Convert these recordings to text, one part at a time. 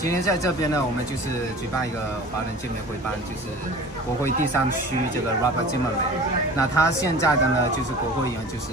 今天在这边呢，我们就是举办一个华人见面会班，就是国会第3区这个 Robert Zimmerman。那他现在的呢就是国会议员就是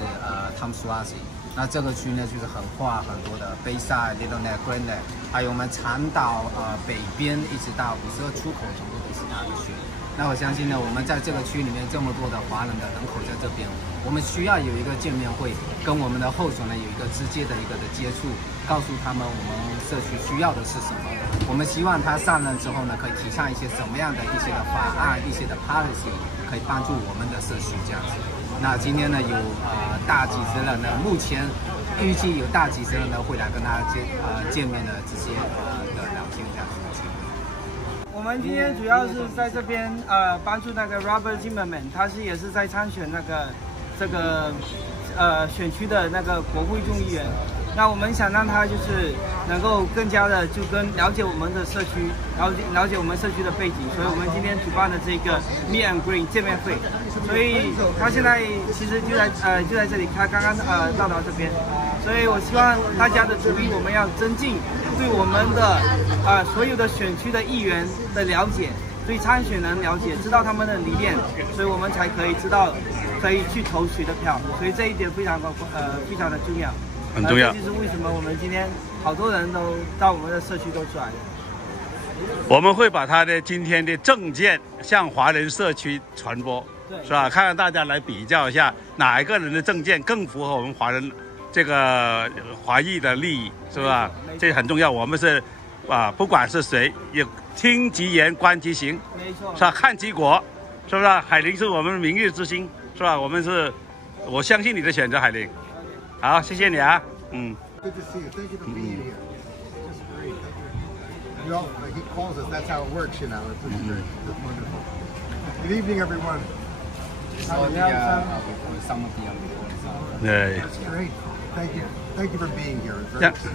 Tom Suozzi。那这个区呢就是横跨很多的Bayside、Little Neck、Grand Neck， 还有我们长岛北边一直到52出口，全部都是他的区。那我相信呢，我们在这个区里面这么多的华人的人口在这边，我们需要有一个见面会，跟我们的候选人有一个直接的一个接触，告诉他们我们社区需要的是什么。我们希望他上任之后呢，可以提倡一些什么样的一些的法案、一些的 policy， 可以帮助我们的社区这样子。那今天呢，有大几十人呢，目前预计有大几十人呢会来跟他见面的直接的聊天这样子的机会。我们今天主要是在这边帮助那个 Robert Zimmerman， 他也是在参选这个选区的那个国会众议员。那我们想让他就是能够更加的就了解我们的社区，了解我们社区的背景，所以我们今天举办的这个 Meet and Greet 见面会。所以他现在其实就在这里，他刚刚到达这边，所以我希望大家的注意，我们要增进对我们的所有的选区的议员的了解，对参选人了解，知道他们的理念，所以我们才可以知道可以去投谁的票，所以这一点非常的重要。很重要，这就是为什么我们今天好多人都到我们的社区都出来了。我们会把他的今天的政见向华人社区传播，是吧？看看大家来比较一下，哪一个人的政见更符合我们华人这个华裔的利益，是吧？这很重要。我们是不管是谁，也听其言观其行，没错，是吧？看其果，是不是？海玲是我们明日之星，是吧？我相信你的选择，海玲。好，谢谢你啊，Good to see you. Thank you for being here. Just great. You know, he calls us. That's how it works, you know. It's just great. It's wonderful. Good evening, everyone. Some of the Yeah. That's great. Thank you. Thank you for being here. It's a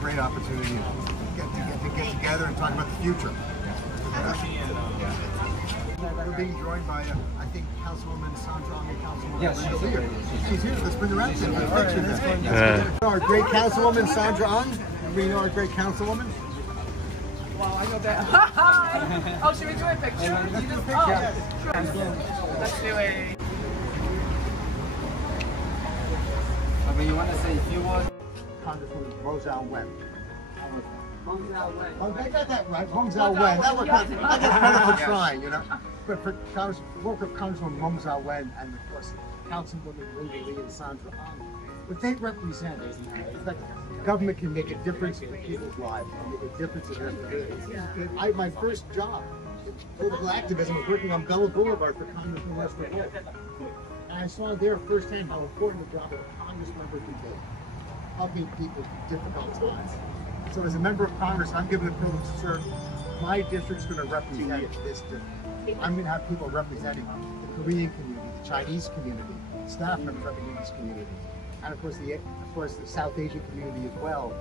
great opportunity to get together and talk about the future. We're being joined by, I think, Councilwoman Sandra and Councilwoman. Yes, she's here. She's here. Let's bring her out there. Our great Councilwoman Sandra Ang. We know our great Councilwoman. Wow, I know that. Hi. Oh, should we do a picture? Let's do a picture. Yeah. Sure. Let's do a. Okay, you want to say a few words? Congresswoman Roselle Wen. Roselle Wen. Oh, they got that right. Roselle Wen. That was I get credit for trying, you know. But for work of Congresswoman Roselle Wen and of course Councilwoman Linda Lee and Sandra Ang, what they represent is that government can make a difference in people's lives, and make a difference in their communities. My first job in political activism was working on Bella Boulevard for Congressman Lester Holt. And I saw there firsthand how important the job of a congressmember can be, helping people through difficult times. So as a member of Congress, I'm given the privilege to serve. My district's going to represent this district. I'm going to have people representing the Korean community, the Chinese community, staff members representing this community, and of course the South Asian community as well,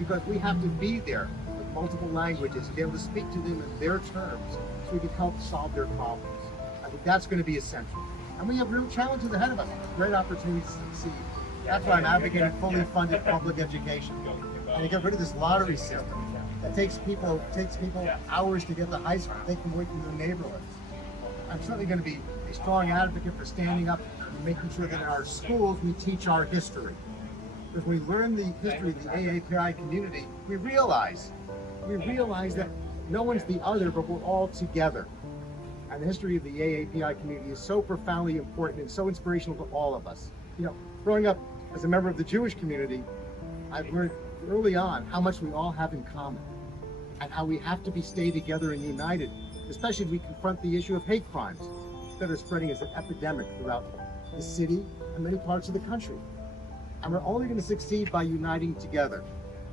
because we have to be there with multiple languages, be able to speak to them in their terms, so we can help solve their problems. I think that's going to be essential. And we have real challenges ahead of us, great opportunities to succeed. That's why I'm advocating fully funded public education. And to get rid of this lottery system that takes people hours to get to high school, take them away from their neighborhoods. I'm certainly going to be a strong advocate for standing up and making sure that in our schools we teach our history. Because when we learn the history of the AAPI community, we realize that no one's the other, but we're all together. And the history of the AAPI community is so profoundly important and so inspirational to all of us. You know, growing up as a member of the Jewish community, I've learned early on how much we all have in common and how we have to stay together and united, especially as we confront the issue of hate crimes that are spreading as an epidemic throughout the city and many parts of the country. And we're only going to succeed by uniting together,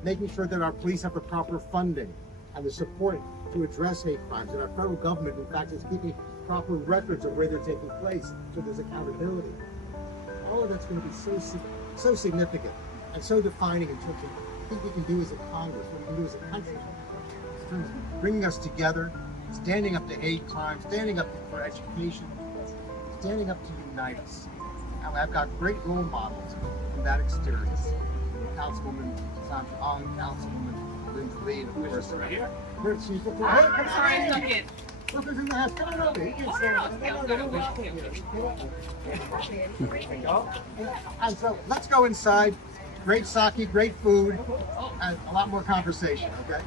making sure that our police have the proper funding and the support to address hate crimes, and our federal government, in fact, is keeping proper records of where they're taking place, so there's accountability. All of that's going to be so significant and so defining in terms of what we can do as a Congress, what we can do as a country, in terms of bringing us together, standing up to hate crimes, standing up for education, standing up to unite us. And I've got great role models from that experience. Councilwoman Sandra Ang, Councilwoman lead, of course. Sorry, I took it. And so let's go inside. Great sake, great food, and a lot more conversation, okay?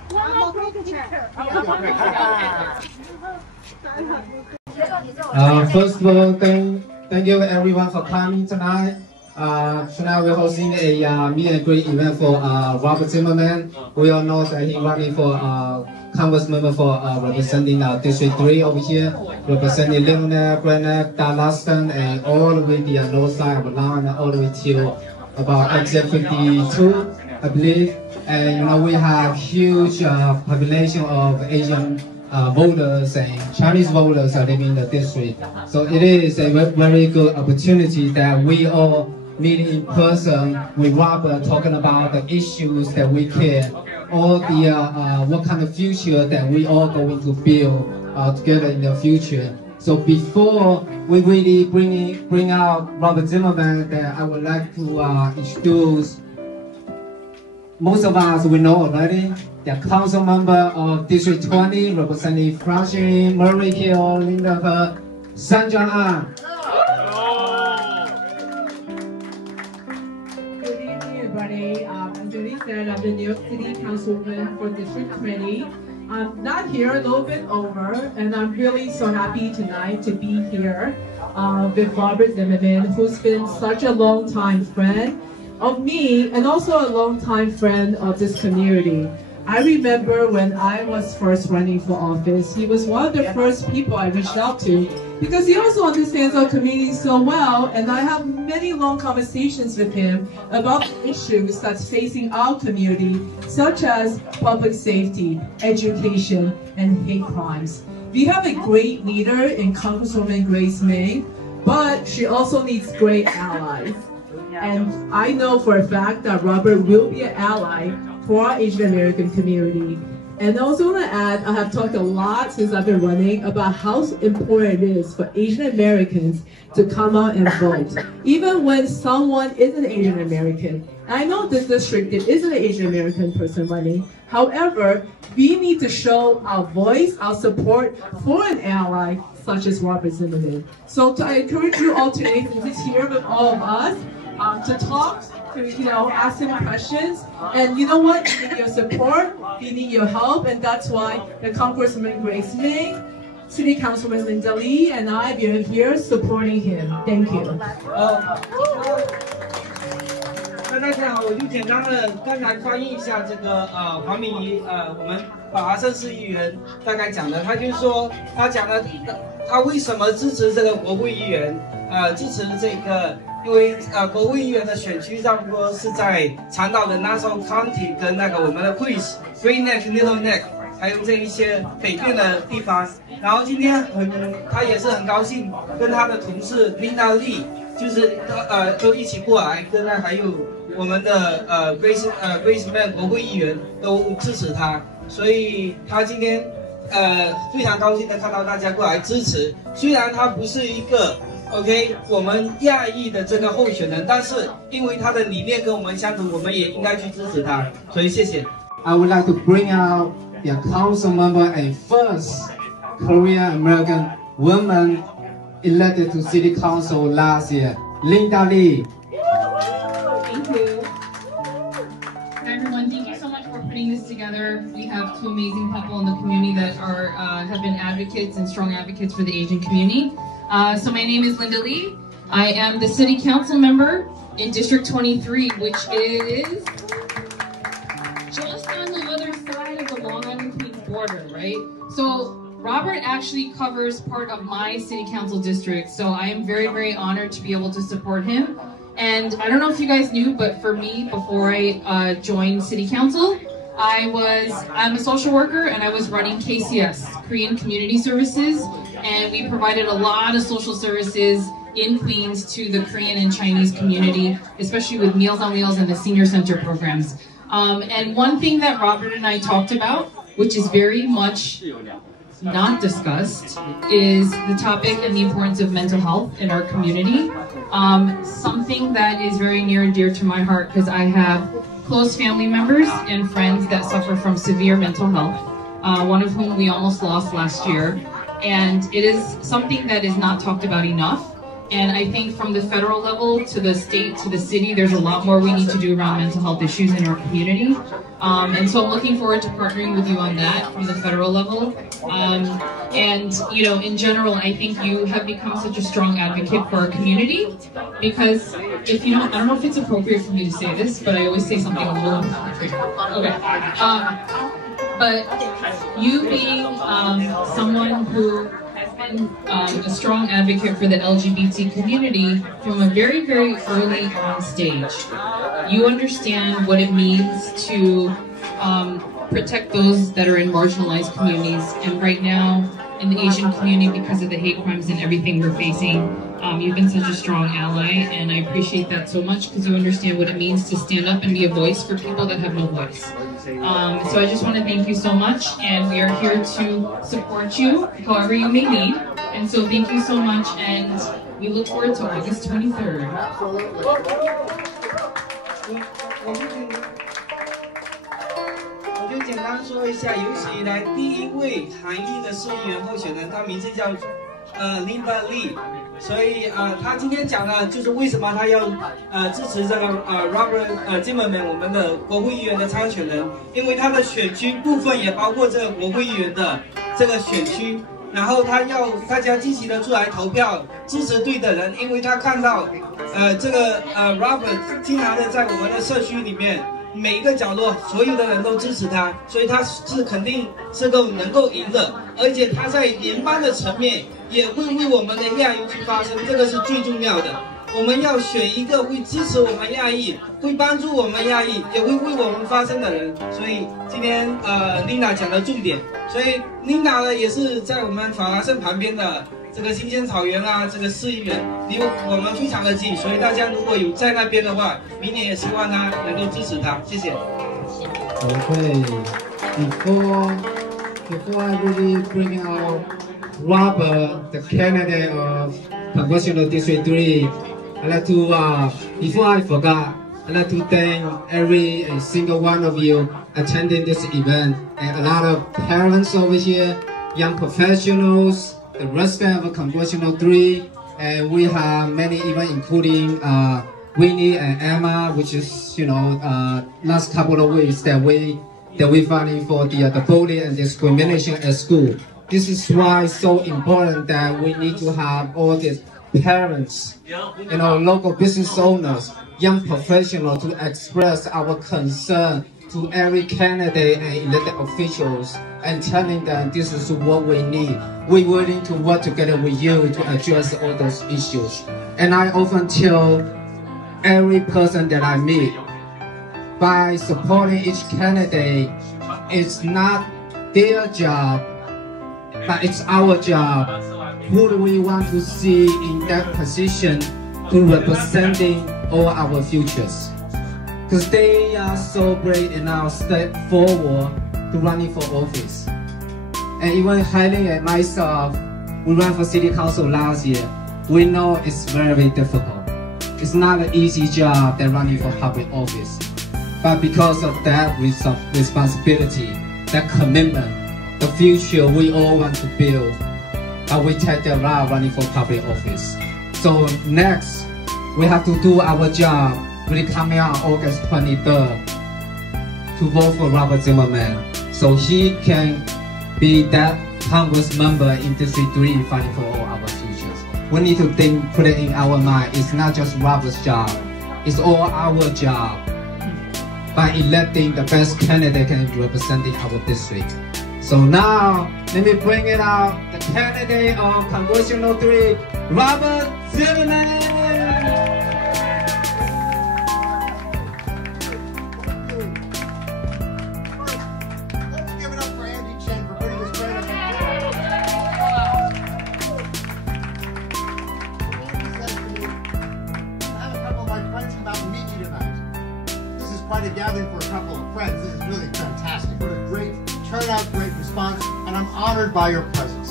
First of all, thank you everyone for coming tonight. Tonight we're hosting a meet and greet event for Robert Zimmerman. We all know that he's running for Congress member for representing District 3 over here, representing Little Neck, Grand Neck, Dallaston, and all the way the north side of Long and all the way till about exit 52, I believe. And we have huge population of Asian voters and Chinese voters living in the district. So it is a very good opportunity that we all meet in person with Robert, talking about the issues that we care, all the what kind of future that we all going to build together in the future. So before we really bring out Robert Zimmerman, that I would like to introduce. Most of us we know already. The council member of District 20, representing Flushing, Murray Hill, Linda, San John An. Good evening, everybody. As Julie said, I'm the New York City Councilwoman for District 20. I'm not here, a little bit over, and I'm really so happy tonight to be here with Robert Zimmerman, who's been such a long-time friend of me and also a long-time friend of this community. I remember when I was first running for office, he was one of the first people I reached out to because he also understands our community so well, and I have many long conversations with him about the issues that's facing our community, such as public safety, education, and hate crimes. We have a great leader in Congresswoman Grace Meng, but she also needs great allies. And I know for a fact that Robert will be an ally for our Asian American community. And I also want to add, I have talked a lot since I've been running about how important it is for Asian Americans to come out and vote, even when someone isn't Asian American. And I know this district, it isn't an Asian American person running. However, we need to show our voice, our support for an ally such as Robert Zimmerman. So I encourage you all today to sit here with all of us, to talk, to ask him questions, and you know what? We need your support, we need your help, and that's why the Congresswoman Grace Meng, City Councilman Linda Lee, and I are here supporting him. Thank you. 那大家好，我就简单的刚才翻译一下这个黄敏仪我们华盛市议员大概讲的，他就是说他讲了他为什么支持这个国会议员，支持这个。因为国会议员的选区差不多是在长岛的 Nassau County 跟那个我们的 Queens、Great Neck、Little Neck， 还有这一些北边的地方。然后今天他也是很高兴跟他的同事 Linda Lee， 就是都一起过来，跟那还有我们的Grace Meng 国会议员都支持他，所以他今天非常高兴的看到大家过来支持。虽然他不是一个。OK， 我们亚裔的这个候选人，但是因为他的理念跟我们相同，我们也应该去支持他。所以谢谢。I would like to bring out the council member and first Korean American woman elected to city council last year, Linda Lee. Thank you. Hi everyone, thank you so much for putting this together. We have two amazing people in the community that are have been advocates and strong advocates for the Asian community. So my name is Linda Lee. I am the city council member in District 23, which is just on the other side of the Long Island Queens border, right? So Robert actually covers part of my city council district, so I am very, very honored to be able to support him. And I don't know if you guys knew, but for me, before I joined city council, I'm a social worker and I was running KCS, Korean Community Services, and we provided a lot of social services in Queens to the Korean and Chinese community, especially with Meals on Wheels and the senior center programs. And one thing that Robert and I talked about, which is very much not discussed, is the topic and the importance of mental health in our community. Something that is very near and dear to my heart because I have close family members and friends that suffer from severe mental health, one of whom we almost lost last year. And it is something that is not talked about enough. And I think from the federal level to the state to the city, there's a lot more we need to do around mental health issues in our community. And so I'm looking forward to partnering with you on that from the federal level. And, you know, in general, I think you have become such a strong advocate for our community, because if you know, I don't know if it's appropriate for me to say this, but I always say something a little okay. But you being someone who has been a strong advocate for the LGBT community from a very, very early on stage. You understand what it means to protect those that are in marginalized communities. And right now, in the Asian community, because of the hate crimes and everything we're facing, you've been such a strong ally, and I appreciate that so much because you understand what it means to stand up and be a voice for people that have no voice. So I just want to thank you so much, and we are here to support you however you may need. And so thank you so much, and we look forward to August 23rd. 我就简单说一下，有史以来第一位韩裔的市议员候选人，他名字叫Linda Lee。所以他今天讲了，就是为什么他要支持这个Robert Zimmerman 我们的国会议员的参选人，因为他的选区部分也包括这个国会议员的这个选区，然后他要大家积极的出来投票支持对的人，因为他看到这个Robert 经常的在我们的社区里面。每一个角落，所有的人都支持他，所以他是肯定是能够赢的，而且他在联邦的层面也会为我们的亚裔去发声，这个是最重要的。我们要选一个会支持我们亚裔、会帮助我们亚裔、也会为我们发声的人。所以今天Linda 讲的重点，所以 Linda 呢也是在我们法拉盛旁边的。这个新鲜草原啊，这个市议员离我们非常的近，所以大家如果有在那边的话，明年也希望他能够支持他，谢谢。Okay, before I really bring out Robert, the candidate of Congressional District 3, I'd like to, before I forgot, I'd like to thank every single one of you attending this event, and a lot of parents over here, young professionals, the resident of Congressional 3, and we have many even including Winnie and Emma, which is, you know, last couple of weeks that we fighting for the bullying and discrimination at school. This is why it's so important that we need to have all these parents, you know, local business owners, young professionals to express our concern to every candidate and elected officials and telling them this is what we need. We're willing to work together with you to address all those issues. And I often tell every person that I meet, by supporting each candidate, it's not their job, but it's our job. Who do we want to see in that position to representing all our futures? Because they are so brave and now step forward to running for office. And even Hailey and myself, we ran for city council last year. We know it's very difficult. It's not an easy job than running for public office. But because of that responsibility, that commitment, the future we all want to build, we take the route running for public office. So next, we have to do our job, really coming out August 23rd to vote for Robert Zimmerman, so he can be that Congress member in District 3 fighting for all our futures. We need to put it in our mind, it's not just Robert's job, it's all our job by electing the best candidate and representing our district. So now, let me bring it out, the candidate of Congressional 3, Robert Zimmerman! Quite a gathering for a couple of friends. This is really fantastic. What a great turnout, great response, and I'm honored by your presence.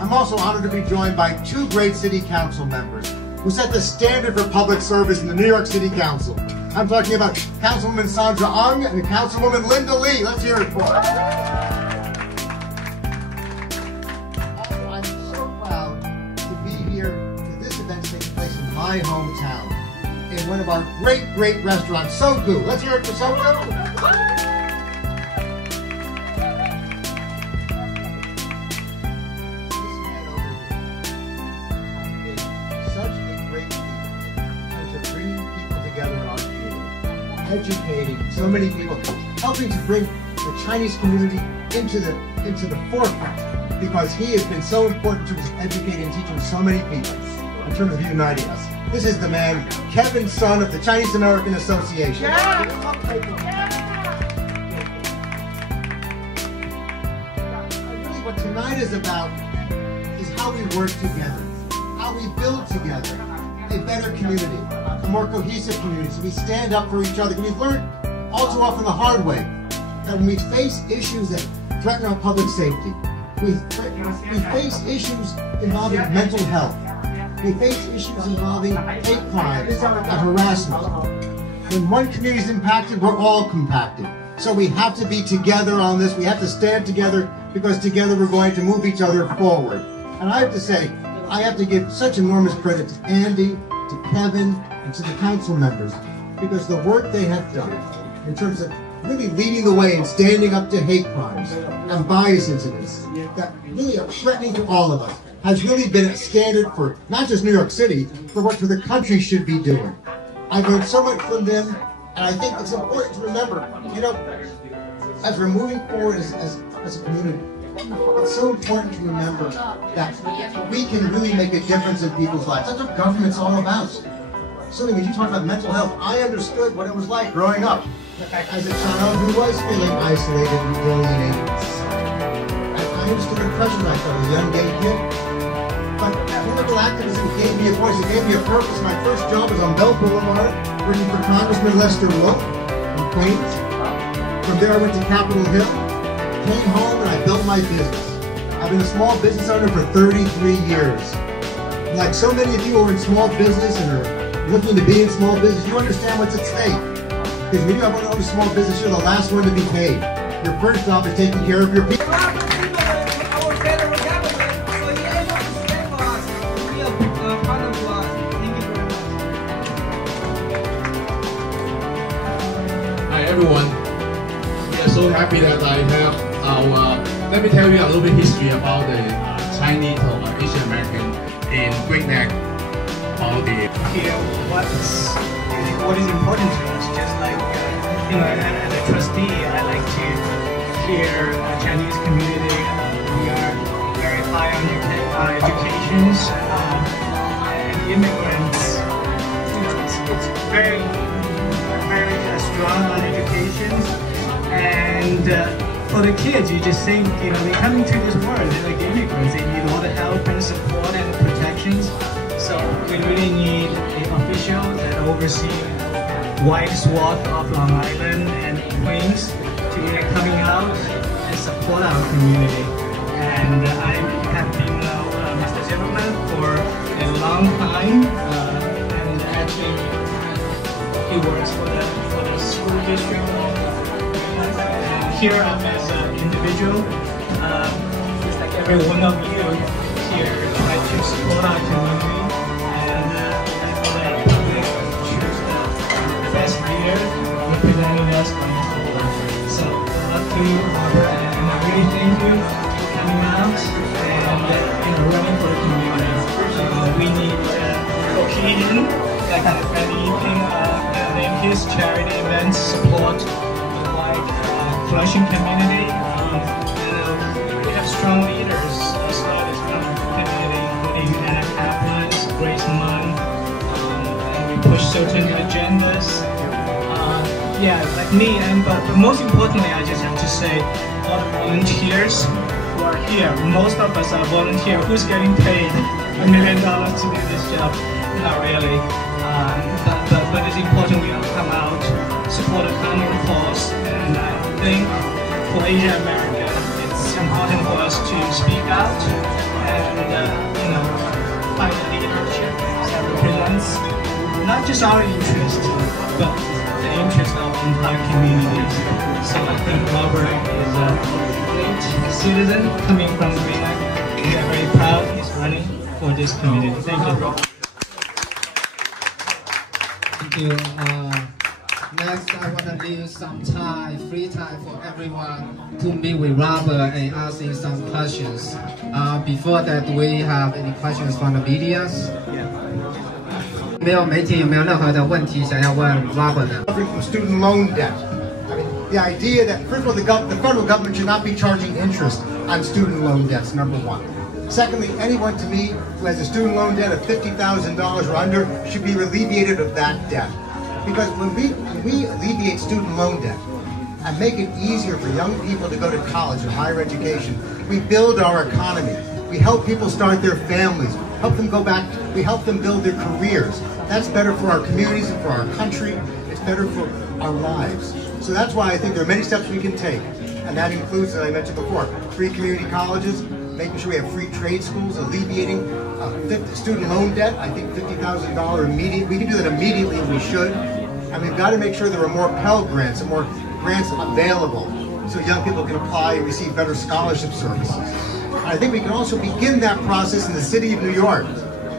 I'm also honored to be joined by two great city council members who set the standard for public service in the New York City Council. I'm talking about Councilwoman Sandra Ung and Councilwoman Linda Lee. Let's hear it for her. I'm so proud to be here at this event taking place in my hometown, in one of our great, great restaurants, Soku. Let's hear it for Soku. Educating so many people, helping to bring the Chinese community into the forefront, because he has been so important to educating and teaching so many people in terms of uniting us. This is the man, Kevin Sun of the Chinese American Association. Really what tonight is about is how we work together, how we build together a better community, a more cohesive community, so we stand up for each other. We've learned all too often the hard way that when we face issues that threaten our public safety, we face issues involving mental health, we face issues involving hate crimes and harassment. When one community is impacted, we're all compacted. So we have to be together on this. We have to stand together, because together we're going to move each other forward. And I have to say, I have to give such enormous credit to Andy, to Kevin, and to the council members, because the work they have done in terms of really leading the way and standing up to hate crimes and bias incidents that really are threatening to all of us has really been a standard for not just New York City, but what the country should be doing. I've learned so much from them, and I think it's important to remember, you know, as we're moving forward as a community, it's so important to remember that we can really make a difference in people's lives. That's what government's all about. So when you talk about mental health, I understood what it was like growing up as a child who was feeling isolated and alienated. I understood the pressures I felt as a young gay kid. But political activism gave me a voice, it gave me a purpose. My first job was on Bell Boulevard, working for Congressman Lester Wolf in Queens. From there I went to Capitol Hill, came home, and I built my business. I've been a small business owner for 33 years. Like so many of you who are in small business and are looking to be in small business, you understand what's at stake. Because when you have a small business, you're the last one to be paid. Your first job is taking care of your people. Hi everyone. We are so happy that I have our, let me tell you a little bit history about the Chinese or Asian American in Great Neck. About the Here, what is important to us, just like, you know, as a trustee, I like to hear the Chinese community. We are very high on educations and immigrants. It's very strong on education, and for the kids, you just think, you know, they come into this world, they're like immigrants, they need all the help and support and protections. So we really need an official that oversees wide swath of Long Island and Queens to be coming out and support our community. And I have been Mr. Zimmerman for a long time, and actually he works for the school district. And here I'm as an individual, just like every one of you here, try to support our community. Representing us going forward. So, love to you, Robert, and I really thank you for coming out and running for the community. We need cohesion, like Benny King named his charity events, support the white Flushing community. We have strong leaders as well as from the community, including Anna Kaplan's, Grace Munn, and we push certain agendas. Yeah, like me, but most importantly, I just have to say, all the volunteers who are here, most of us are volunteers. Who's getting paid $1 million to do this job? Not really. But it's important we all come out, support a common cause, and I think for Asian American, it's important for us to speak out and you know, find a leadership that represents not just our interests, but the interest of the entire community. So I think Robert is a great citizen coming from Green Neck. We are very proud he's running for this community. Thank you. Thank you. Next, I want to leave some time, free time for everyone to meet with Robert and asking some questions. Before that, do we have any questions from the media? 没有媒体有没有任何的问题想要问 Robert 的？ From student loan debt. I mean, the idea that first of all, the federal government should not be charging interest on student loan debts. Number one. Secondly, anyone to me who has a student loan debt of $50,000 or under should be alleviated of that debt. Because when we alleviate student loan debt and make it easier for young people to go to college and higher education, we build our economy. We help people start their families, help them go back, we help them build their careers. That's better for our communities and for our country. It's better for our lives. So that's why I think there are many steps we can take. And that includes, as I mentioned before, free community colleges, making sure we have free trade schools, alleviating student loan debt. I think $50,000 immediate. We can do that immediately, and we should. And we've got to make sure there are more Pell Grants and more grants available so young people can apply and receive better scholarship services. And I think we can also begin that process in the city of New York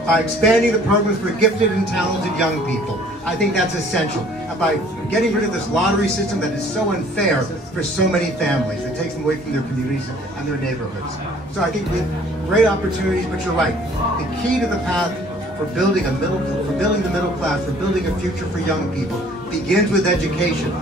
by expanding the programs for gifted and talented young people. I think that's essential. And by getting rid of this lottery system that is so unfair for so many families. It takes them away from their communities and their neighborhoods. So I think we have great opportunities, but you're right. The key to the path for building the middle class, for building a future for young people, begins with education.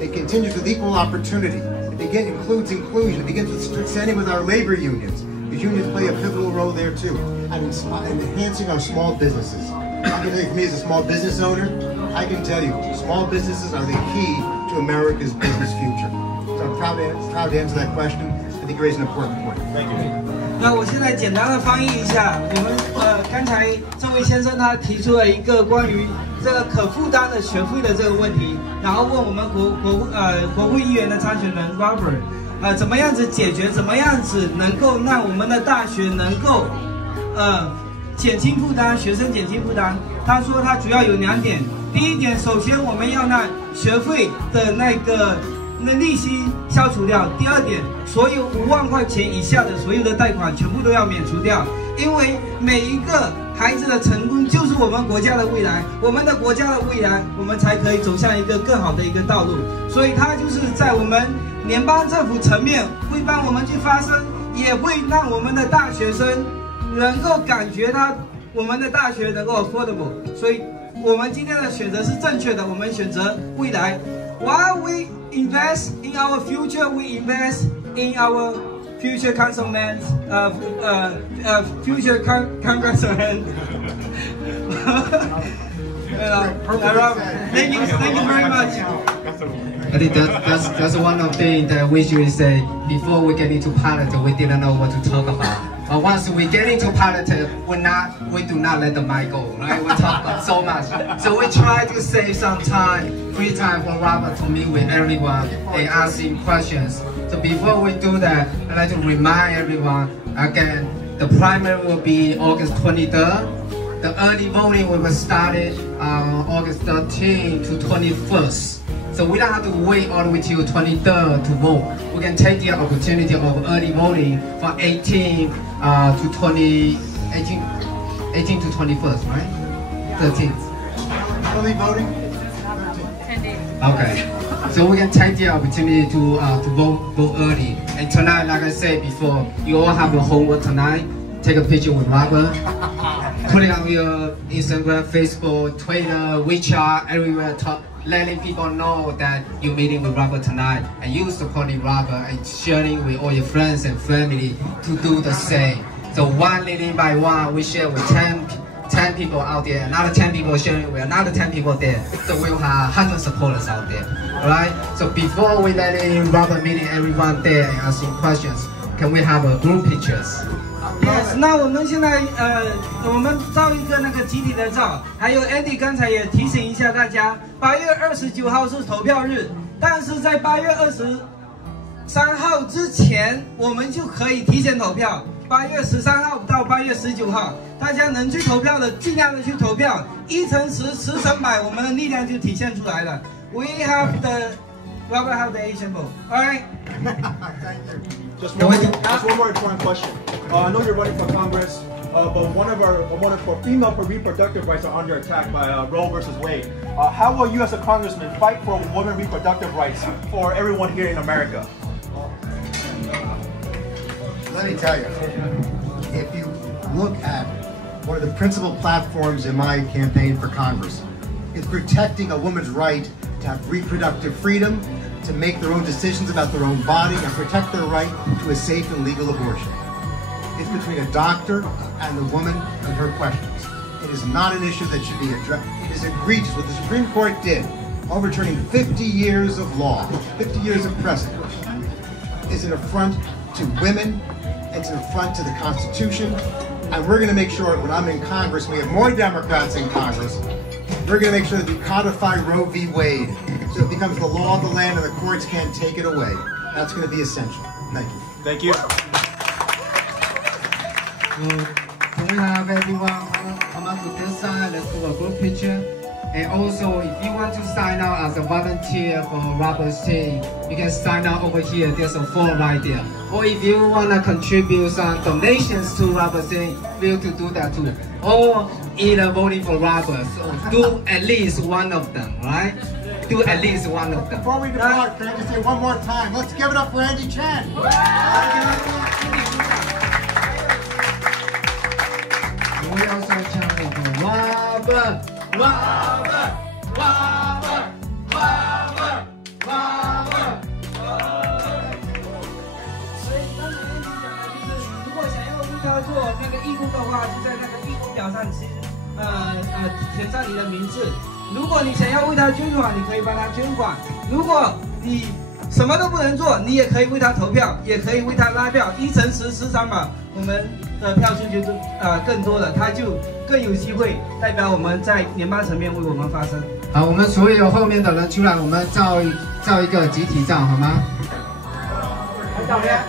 It continues with equal opportunity. It includes inclusion. It begins with standing with our labor unions. The unions play a pivotal role there too, and enhancing our small businesses. I can tell you, for me as a small business owner, I can tell you, small businesses are the key to America's business future. So I'm proud to answer that question. I think you raised an important point. Thank you. 那我现在简单的翻译一下，我们刚才这位先生他提出了一个关于这个可负担的学费的这个问题，然后问我们国会议员的参选人 Robert， 怎么样子解决，怎么样子能够让我们的大学能够减轻负担，学生减轻负担。他说他主要有2点，第一点，首先我们要让学费的那利息消除掉。第二点，所有5万块钱以下的所有的贷款全部都要免除掉，因为每一个孩子的成功就是我们国家的未来，我们的国家的未来，我们才可以走向一个更好的一个道路。所以他就是在我们联邦政府层面会帮我们去发声，也会让我们的大学生能够感觉到我们的大学能够 affordable。所以我们今天的选择是正确的，我们选择未来。While we invest in our future, we invest in our future councilmen, future congressmen. Thank you very much. I think that's one of the things that we should say before we get into politics. We didn't know what to talk about. But once we get into politics, we do not let the mic go, right? We talk about so much. So we try to save some time, free time for Robert to meet with everyone and ask him questions. So before we do that, I'd like to remind everyone, again, the primary will be August 23rd. The early voting will be started on August 13th to 21st. So we don't have to wait all the way till 23rd to vote. We can take the opportunity of early voting from 18 to 21st, right? 13th. Early voting? 10 days. Okay. So we can take the opportunity to vote early. And tonight, like I said before, you all have your homework tonight. Take a picture with Robert. Put it on your Instagram, Facebook, Twitter, WeChat, everywhere. Letting people know that you're meeting with Robert tonight, and you supporting Robert and sharing with all your friends and family to do the same. So one leading by one, we share with 10 people out there, another 10 people sharing with another 10 people there. So we'll have 100 supporters out there. Alright? So before we let in Robert meeting everyone there and asking questions, can we have a group pictures? Yes， 那我们现在我们照一个那个集体的照，还有 Andy 刚才也提醒一下大家，8月29号是投票日，但是在8月23号之前，我们就可以提前投票。8月13号到8月19号，大家能去投票的尽量的去投票，1乘10，10乘100，我们的力量就体现出来了。We have the Robert have the Asian vote. All right. Thank you. Just one more important question. I know you're running for Congress, but one of our female reproductive rights are under attack by Roe versus Wade. How will you, as a congressman, fight for women reproductive rights for everyone here in America? Let me tell you, if you look at one of the principal platforms in my campaign for Congress, is protecting a woman's right to have reproductive freedom, to make their own decisions about their own body, and protect their right to a safe and legal abortion. It's between a doctor and the woman and her questions. It is not an issue that should be addressed. It is egregious what the Supreme Court did, overturning 50 years of law, 50 years of precedent. It's an affront to women, it's an affront to the Constitution, and we're going to make sure when I'm in Congress, we have more Democrats in Congress, we're going to make sure that we codify Roe v. Wade so it becomes the law of the land and the courts can't take it away. That's going to be essential. Thank you. Thank you. Can we have everyone come up to this side? Let's do a group picture. And also, if you want to sign out as a volunteer for Robert's team, you can sign out over here. There's a form right there. Or if you want to contribute some donations to Robert's team, feel to do that too. Or either voting for Robert, so do at least one of them, right? Do at least one of them. Before we depart, can I just say one more time? Let's give it up for Andy Chen. We also chant for Robert. Robert, Robert, Robert, Robert. 所以刚才你讲的就是，如果想要为他做那个义务的话，就在那个义务表上填上你的名字。如果你想要为他捐款，你可以帮他捐款；如果你什么都不能做，你也可以为他投票，也可以为他拉票，1乘10，10乘100，我们的票数就更多了，他就更有机会代表我们在联邦层面为我们发声。好，我们所有后面的人出来，我们照一个集体照，好吗？照片。